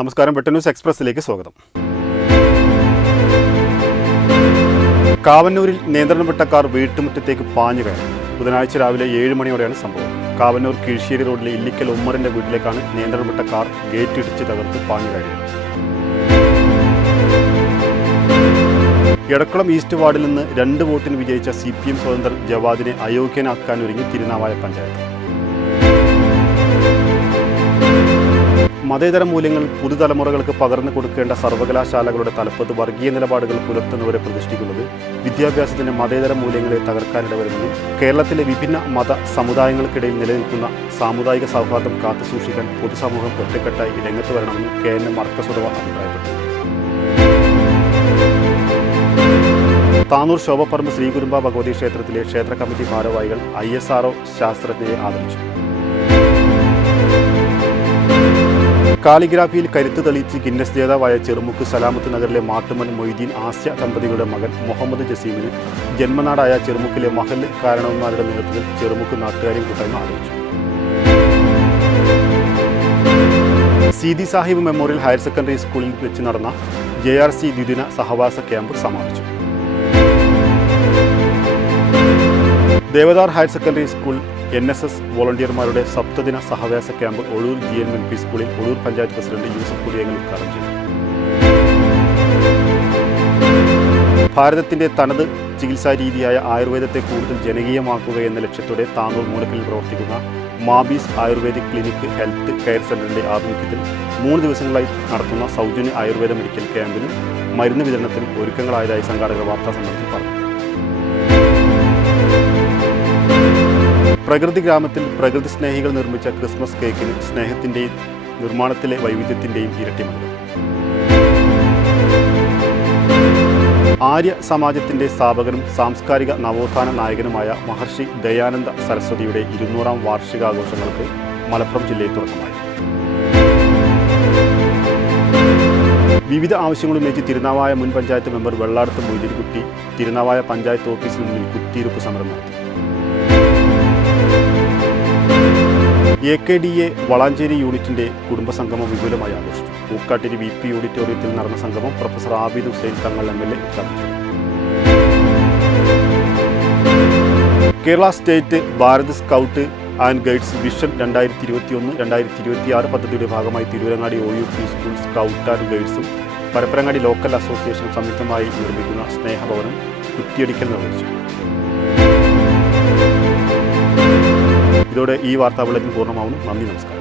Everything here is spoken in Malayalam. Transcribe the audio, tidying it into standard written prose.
നമസ്കാരം, വെട്ട ന്യൂസ് എക്സ്പ്രസിലേക്ക് സ്വാഗതം. കാവന്നൂരിൽ നിയന്ത്രണം വിട്ട കാർ വീട്ടുമുറ്റത്തേക്ക് പാഞ്ഞു കയറി. ബുധനാഴ്ച രാവിലെ 7 മണിയോടെയാണ് സംഭവം. കാവന്നൂർ കീഴ്ശ്ശേരി റോഡിലെ ഇല്ലിക്കൽ ഉമ്മറിന്റെ വീട്ടിലേക്കാണ് നിയന്ത്രണം വിട്ട കാർ ഗേറ്റ് ഇടിച്ച് തകർത്ത് പാഞ്ഞു കയറിയത്. എടക്കുളം ഈസ്റ്റ് വാർഡിൽ നിന്ന് 2 വോട്ടിന് വിജയിച്ച CPM സ്വതന്ത്രൻ ജവാദിനെ അയോഗ്യനാക്കാനൊരുങ്ങി തിരുനാവായ പഞ്ചായത്ത്. മതേതര മൂല്യങ്ങൾ പുതുതലമുറകൾക്ക് പകർന്നു കൊടുക്കേണ്ട സർവകലാശാലകളുടെ തലപ്പത്ത് വർഗീയ നിലപാടുകൾ പുലർത്തുന്നവരെ പ്രതിഷ്ഠിക്കുന്നത് വിദ്യാഭ്യാസത്തിന്റെ മതേതര മൂല്യങ്ങളെ തകർക്കാനിടവരുമെന്നും കേരളത്തിലെ വിഭിന്ന മത സമുദായങ്ങൾക്കിടയിൽ നിലനിൽക്കുന്ന സാമുദായിക സൗഹാർദ്ദം കാത്തുസൂക്ഷിക്കാൻ പൊതുസമൂഹം ഒറ്റക്കെട്ടായി രംഗത്ത് വരണമെന്നും KN മർക്കസ് ഉടവ അഭിപ്രായപ്പെട്ടു. താനൂർ ശോഭപ്പറമ്പ് ശ്രീകുരുമ്പ ഭഗവതി ക്ഷേത്രത്തിലെ ക്ഷേത്ര കമ്മിറ്റി ഭാരവാഹികൾ ISRO ശാസ്ത്രജ്ഞയെ ആദരിച്ചു. കാലിഗ്രാഫിയിൽ കരുത്ത് തെളിയിച്ച് ഗിന്നസ് ജേതാവായ ചെറുമുക്ക് സലാമത്ത് നഗറിലെ മാട്ടുമൻ മൊയ്തീൻ ആസ്യ ദമ്പതികളുടെ മകൻ മുഹമ്മദ് ജസീമിന് ജന്മനാടായ ചെറുമുക്കിലെ മഹല്ല് കാരണവന്മാരുടെ നേതൃത്വത്തിൽ ചെറുമുക്ക് നാട്ടുകാരെയും കൂട്ടായ്മ ആദരിച്ചു. Seethi Sahib memorial higher secondary സ്കൂളിൽ വെച്ച് നടന്ന JRC ദ്വിദിന സഹവാസ ക്യാമ്പ് സമാപിച്ചു. Devadhar higher secondary school NSS വോളണ്ടിയർമാരുടെ സപ്തദിന സഹവാസ ക്യാമ്പ് ഒഴൂർ GNMP സ്കൂളിൽ ഒഴൂർ പഞ്ചായത്ത് പ്രസിഡന്റ് യൂസഫ് കുടിയങ്ങൽ ഉദ്ഘാടനം ചെയ്തു. ഭാരതത്തിന്റെ തനത് ചികിത്സാ രീതിയായ ആയുർവേദത്തെ കൂടുതൽ ജനകീയമാക്കുക എന്ന ലക്ഷ്യത്തോടെ താനൂർ മൂലക്കലിൽ പ്രവർത്തിക്കുന്ന മാബീസ് ആയുർവേദിക് ക്ലിനിക് ഹെൽത്ത് കെയർ സെന്ററിന്റെ ആഭിമുഖ്യത്തിൽ 3 ദിവസങ്ങളായി നടത്തുന്ന സൗജന്യ ആയുർവേദ മെഡിക്കൽ ക്യാമ്പിനും മരുന്ന് വിതരണത്തിനും ഒരുക്കങ്ങളായതായി സംഘാടകർ വാർത്താസമ്മേളനത്തിൽ പറഞ്ഞു. പ്രകൃതി ഗ്രാമത്തിൽ പ്രകൃതി സ്നേഹികൾ നിർമ്മിച്ച ക്രിസ്മസ് കേക്കിന് സ്നേഹത്തിൻ്റെയും നിർമ്മാണത്തിലെ വൈവിധ്യത്തിൻ്റെയും ഇരട്ടിമധുരം. ആര്യ സമാജത്തിൻ്റെ സ്ഥാപകനും സാംസ്കാരിക നവോത്ഥാന നായകനുമായ മഹർഷി ദയാനന്ദ സരസ്വതിയുടെ 200ാം വാർഷികാഘോഷങ്ങൾക്ക് മലപ്പുറം ജില്ലയിൽ തുടക്കമായി. വിവിധ ആവശ്യങ്ങൾ ഉന്നയിച്ച് തിരുനാവായ മുൻ പഞ്ചായത്ത് മെമ്പർ വെള്ളാടത്ത് മൊയ്തീൻകുട്ടി തിരുനാവായ പഞ്ചായത്ത് ഓഫീസിന് മുന്നിൽ കുത്തിയിരിപ്പ് സമരം നടത്തി. AKDA വളാഞ്ചേരി യൂണിറ്റിന്റെ കുടുംബസംഗമം വിപുലമായി ആഘോഷിച്ചു. പൂക്കാട്ടിരി VP ഓഡിറ്റോറിയത്തിൽ നടന്ന സംഗമം പ്രൊഫസർ ആബിദ് ഹുസൈൻ തങ്ങൾ MLA ഉദ്ഘാടനം ചെയ്തു. Kerala state Bharat scout and guides vision 2021-2026 പദ്ധതിയുടെ ഭാഗമായി Tirurangadi OUP school scout and ഗൈഡ്സും പരപ്പരങ്ങാടി ലോക്കൽ അസോസിയേഷനും സംയുക്തമായി നിർമ്മിക്കുന്ന സ്നേഹഭവനം കുറ്റിയടിക്കൽ നിർവഹിച്ചു. ഇതോടെ ഈ വാർത്താ ബുള്ളറ്റിൻ പൂർണ്ണമാവുന്നു. നന്ദി, നമസ്കാരം.